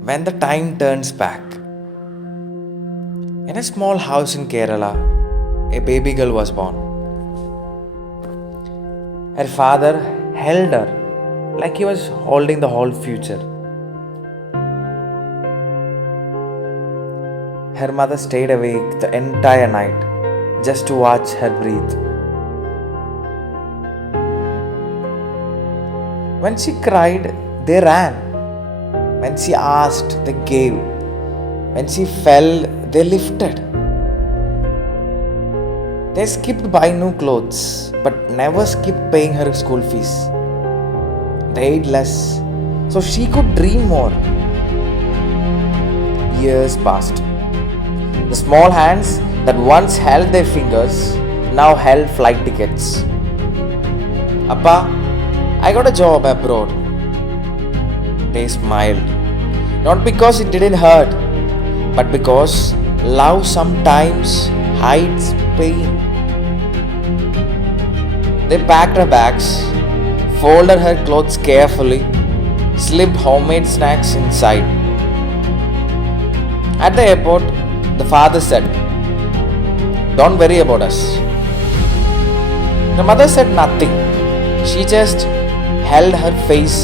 When the time turns back, in a small house in Kerala, a baby girl was born. Her father held her like he was holding the whole future. Her mother stayed awake the entire night just to watch her breathe. When she cried, they ran. When she asked, they gave. When she fell, they lifted. They skipped buying new clothes, but never skipped paying her school fees. They ate less, so she could dream more. Years passed. The small hands that once held their fingers now held flight tickets. Appa, I got a job abroad. They smiled. Not because it didn't hurt, but because love sometimes hides pain. They packed her bags, folded her clothes carefully, slipped homemade snacks inside. At the airport, the father said, "Don't worry about us." The mother said nothing. She just held her face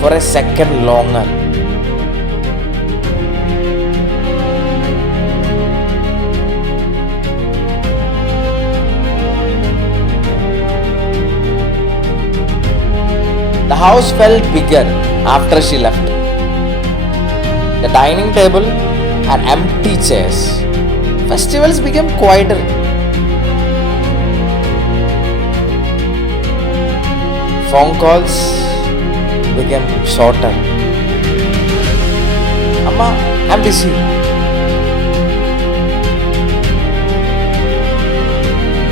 for a second longer. The house felt bigger after she left. The dining table had empty chairs. Festivals became quieter. Phone calls became shorter. Amma, I'm busy.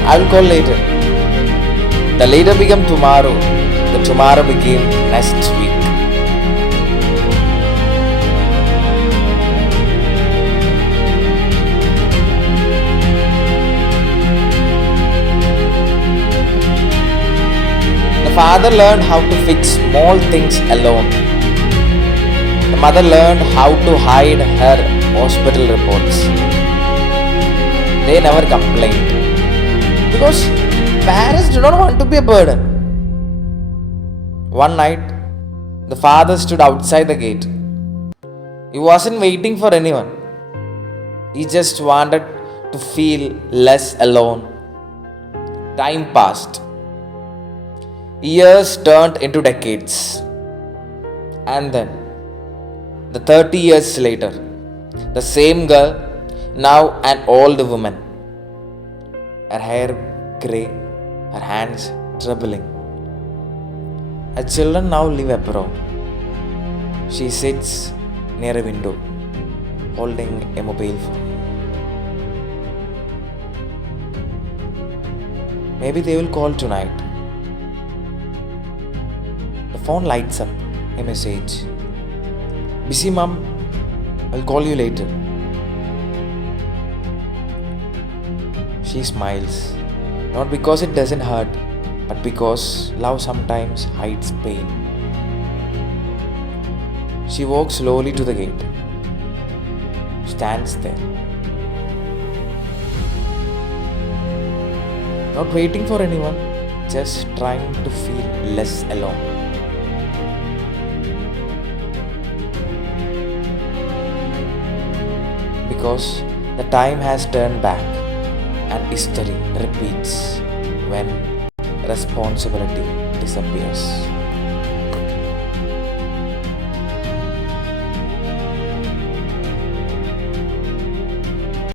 I will call later. The later became tomorrow. The tomorrow became next week. The father learned how to fix small things alone. The mother learned how to hide her hospital reports. They never complained because parents do not want to be a burden. One night, the father stood outside the gate. He wasn't waiting for anyone. He just wanted to feel less alone. Time passed. Years turned into decades. And then, the 30 years later, the same girl, now an old woman. Her hair grey, her hands trembling. Her children now live abroad. She sits near a window, holding a mobile phone. Maybe they will call tonight. The phone lights up a message. "Busy, mom. I'll call you later." She smiles, not because it doesn't hurt, but because love sometimes hides pain. She walks slowly to the gate, stands there, not waiting for anyone, just trying to feel less alone. Because the time has turned back and history repeats when responsibility disappears.